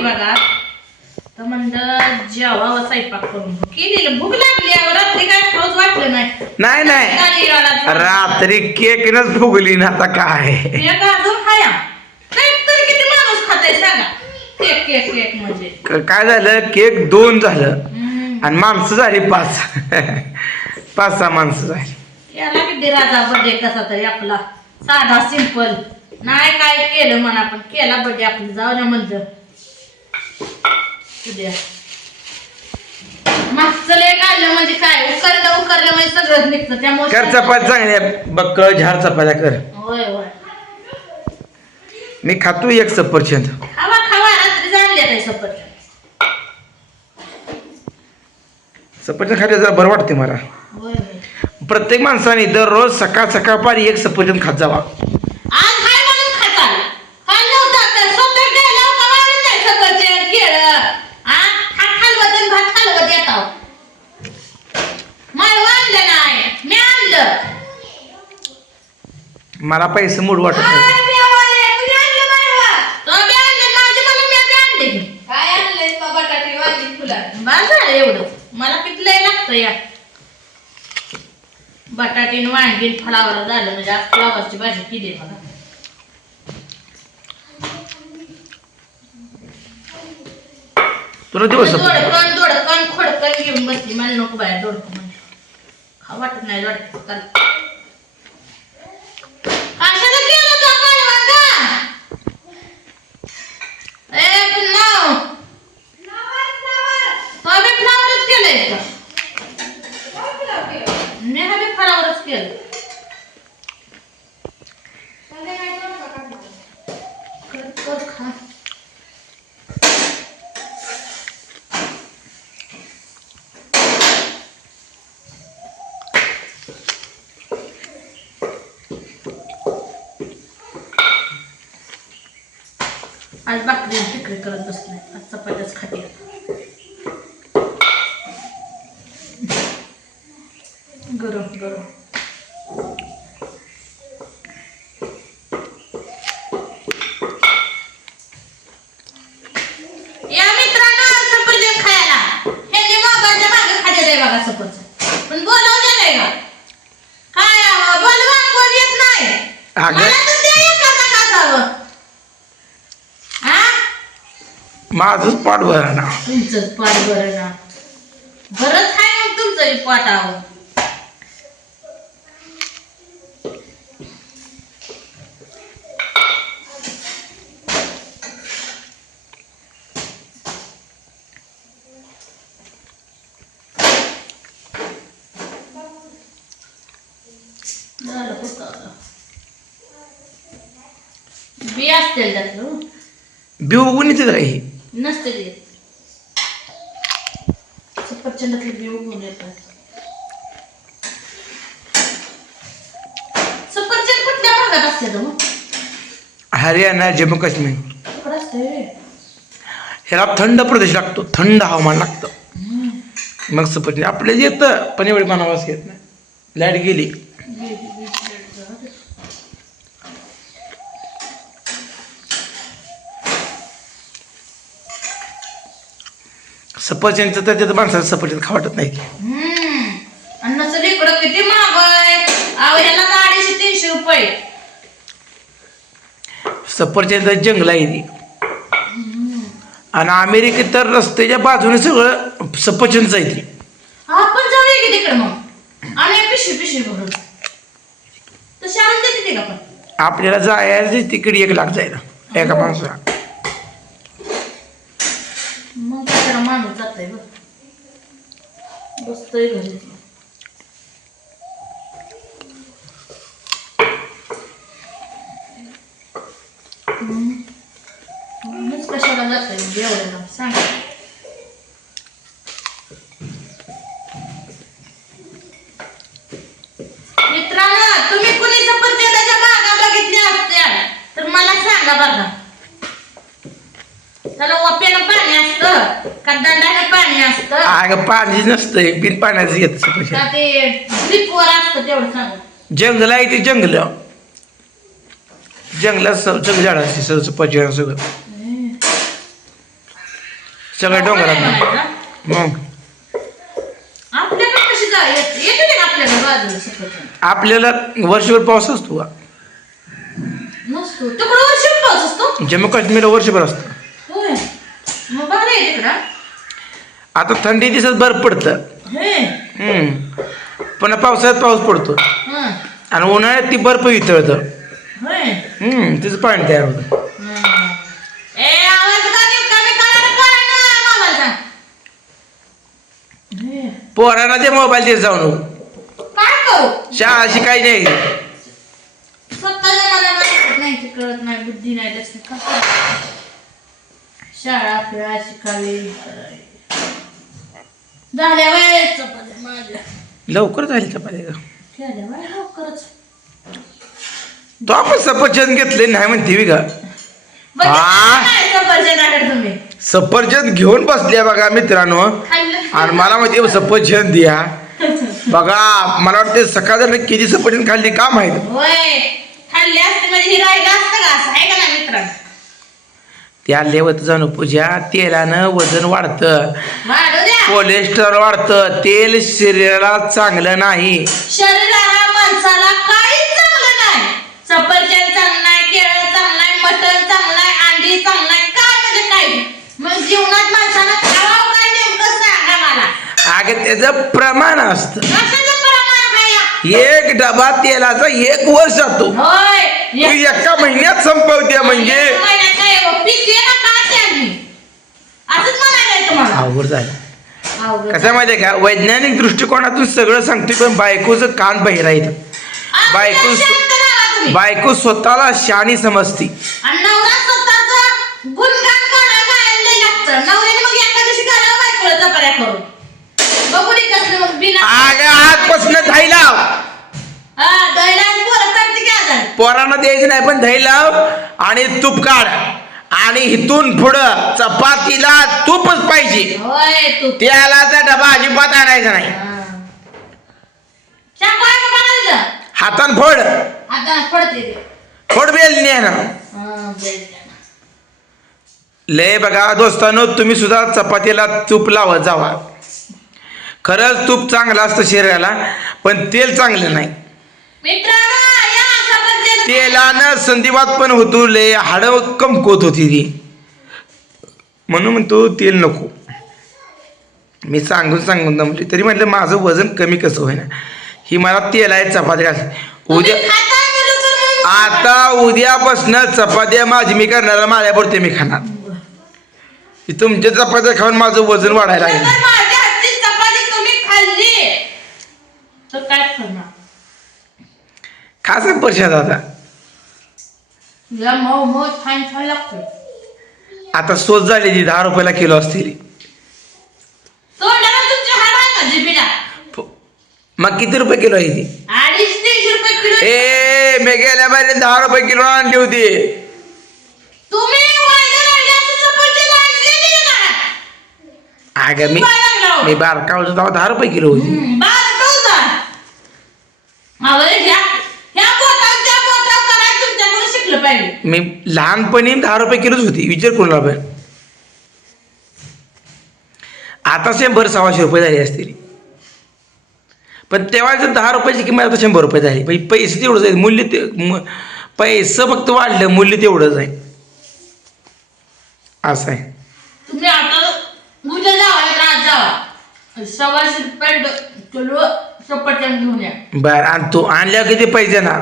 बघा. तर म्हणलं जेवावं स्वयंपाक करून. केलेलं भूक लागली अहो, रात्री काय खाऊच वाटलं नाही. नाही नाही. गाडी वाला- रात्री केकनच फुगली ना आता काय? एक अजून खाया. केक तरी किती माणूस खाताय सांगा. केक केक केक म्हणजे. क- काय झालं? केक दोन झालं. हम्म. आणि माणसं झाली पाच. पाच सहा माणसं झाली. याला किती राजा बर्थडे कसा तरी आपला. साधा सिंपल नाही काय केलं म्हणा पण केला बर्थडे आपलं. जाऊ ना म्हणलं. उद्या मागचं म्हणजे काय? उकरलं उकरलं म्हणजे सगळं निघतं. कर चपात्या चांगल्या बक्कळ झाड चपात्या कर. होय होय. मी खातो एक सफरचंद. खावा खावा. रात्री जाणले नाही सफरचंद? सफरचंद खाल्लं जरा बरं वाटते मला. होय होय. प्रत्येक माणसाने दररोज सकाळ सकाळ पारी एक सफरचंद खात जावा आज हाय म्हणून खाता काल नव्हता तर स्वतः गेला होता वाढत नाही सफरचंद केळं आ खा खालवत भात खालवत येतो मला आणलं नाही मी आणलं मला पैसे मूड वाटत नाही. काय आणलंय? का बटाटे वांगी फुलं बस झालं एवढं. मला किती लय लागतं या. बटाटे वांगी फळावर झालं म्हणजे आज फ्लावरची भाजी केली मला तुला दिवस दोडकन दोडकन खोडकन घेऊन बसली. मला नको बाहेर दोडकं म्हणजे खा वाटत नाही काल कशाला केलं तो कालवण ए पुन्हा तो बी फ्लावरच केलंय का मी हा बी फळावरच केलं कर कर खा आज भाकरी तिकडे करत बसलाय. आज चपात्याच खाते गरम गरम या मित्रांनो सफरचंद खायला ह्यांनी मोबाईलच्या मागे खाल्लेलं आहे बघा सफरचंद पण बोलावलं नाही का काय अहो, बोलवा कोण येत नाही अगं मला तर ते एकाचं कासावं. हा? माझंच पाठ भरा ना तुमचंच पाठ ना बरंच आहे मग तुमचंही पाठावं. बी असतील त्यातलं. बिव उगून येते जरा ही नसते ते. सफरचंदातले बी येतात. सफरचंद कुठल्या भागात असते तो? मग हरियाणा जम्मू काश्मीर. तिकडं असते. रे. ह्याला थंड प्रदेश लागतो. थंड हवामान लागतं. मग सफरचंद आपल्याला येतं पण एवढे मनावास येत नाही. लाइट गेली. सफरचंदचं त्याच्यात माणसाला सफरचंद खा वाटत नाही. हम्म. अन्नाचं लिकडं किती महाग आहे अहो ह्याला तर अडीचशे तीनशे रुपये. सफरचंद जंगल आहे ती. आणि अमेरिकेत तर रस्त्याच्या बाजूने सगळं सफरचंदच आहे ती. आपण जाऊया की तिकडे मग. आणि पिशवी पिशवी भरून तशी आणून देते ते का पण. आपल्याला जायचं तिकडे एक लाख जायला. एका माणसाला मग काय जरा माणूस जातोय बघ. बसतोय घरी. हम्म. म्हणूनच कशाला जातोय? एवढं अगं पाणी नसतंय बिन पाण्याचं येतं सफरचंद का ते ड्रिपवर असतं तेवढं सांगा. जंगल आहे ते जंगल. जंगलात स- सगळं झाड असते सगळं सफरचंद सगळं. सगळ्या डोंगरात. मग? आपल्याकडे कशी जा येत- येते ना आपल्याला बाजूला सफरचंद आपल्याला वर्षभर पाऊस असतो का? नसतो. तिकडं वर्षी पाऊस असतो? जम्मू काश्मीरला वर्षभर असतो. होय. मग भारी आहे तिकडं आता थंडी दिवसात बर्फ पडतं. हे? हम्म. पुन्हा पावसाळ्यात पाऊस पडतो. हं. आणि उन्हाळ्यात ती बर्फ वितळतं. हम्म, तिचं पाणी तयार होतं. हं. ए आवाज कमी कमी पोरांना. ते मोबाईल देत जाऊ नको. काय करू? शाळा शिकाय नाही. स्वतःला मला माहीत नाही ते कळत नाही बुद्धी नाही त्याची. कसं? शाळा खेळा शिकावी. करावी. झाल्या वेळेस चपात्या माझ्या. लवकर झाली चपाती का झाल्या वेळेस लवकरच. तो आपण सफरचंद घेतले नाही म्हणते का? काय तुम्ही? सफरचंद घेऊन बसले बघा मित्रांनो. खाल्लं. आणि मला माहिती सफरचंद द्या. बघा मला वाटते सकाळ किती सफरचंद खाल्ली का माहीत? होय खाल्ली असते म्हणजे ही राहिलं असतं का असं? आहे का ना मित्रांनो? त्या लेवत जाणू पूजा तेलानं वजन वाढतं. कोलेस्ट्रॉल वाढतं. तेल शरीराला चांगलं नाही. शरीराला माणसाला काहीच चांगलं नाही. सफरचंद चांगलं नाही केळं चांगलं नाही मटण चांगलं नाही अंडी चांगलं नाही काय म्हणजे काय मग जीवनात माणसानं खावावं काय नेमकं सांगा मला. अगं त्याचं प्रमाण असतं. कशाचं प्रमाण आहे या? एक डबा तेलाचा एक वर्ष जातो. होय. तू एका महिन्यात संपवते म्हणजे एक महिन्यात काय हो? पिते ना काय त्यांनी असंच म्हणायला आहे तुम्हाला अवघड झालं. कसं आहे माहितीये का? वैज्ञानिक दृष्टिकोनातून सगळं सांगतोय पण बायकोचं कान बहिरा इथं. आ, बायको-. बायको स्वतःला शाणी समजती. हा पोरांना द्यायचं नाही पण दही लाव आणि तूप काढ. आणि इथून पुढं चपातीला तूपच पाहिजे. होय तू त्यालाचा डबा अजिबात आणायचा नाही. हातान फोड. आता पडते ते. फोड बेल ना हा, बेल. लय बघा दोस्तानो तुम्ही सुद्धा चपातीला तूप लावत जावा. खरंच तूप चांगलं असतं शरीराला पण तेल चांगलं नाही. मित्रांनो तेलानं संधिवात पण होतो लय हाडं कमकुवत होती ती. म्हणून म्हणतो तेल नको. मी सांगून सांगून दमली. तरी म्हटलं माझं वजन कमी कसं होईना. ही मला तेल आहे चपात्या उद्या आता उद्यापासून चपात्या माझी मी करणार माळ्यापुरते मी खाणार. ही तुमच्या चपात्या खाऊन माझं वजन वाढायला लागेल. माझ्या हातची चपाती तुम्ही खाल्ली. तर काय करणार? खास परिषद आता. या मऊ मऊ छान छान लागतं आता सोच झाली ती दहा रुपयाला किलो असतील. तोंडाला तुमची हाड आहे का जिभेला मग किती रुपये किलो आहे ती? अडीच तीनशे रुपये किलो ए मी गेल्या महिन्यात दहा रुपये किलो आणली होती. तुम्ही वायदा राहिल्याचं सफरचंद आणलेली का? अगं मी लागलं? मी बारका होतो तेव्हा दहा रुपये किलो होती. हम्म, बारा मी लहानपणी दहा रुपये किलोच होती. विचार करून आपण आता शंभर सव्वाशे रुपये झाली असतील. पण तेव्हा जर दहा रुपयाची किंमत आता शंभर रुपये झाली. म्हणजे पैसे तेवढंच आहे मूल्य ते पैसं फक्त वाढलं मूल्य तेवढंच आहे. असं आहे. बरं आणि तू आणल्यावर किती पैसे ना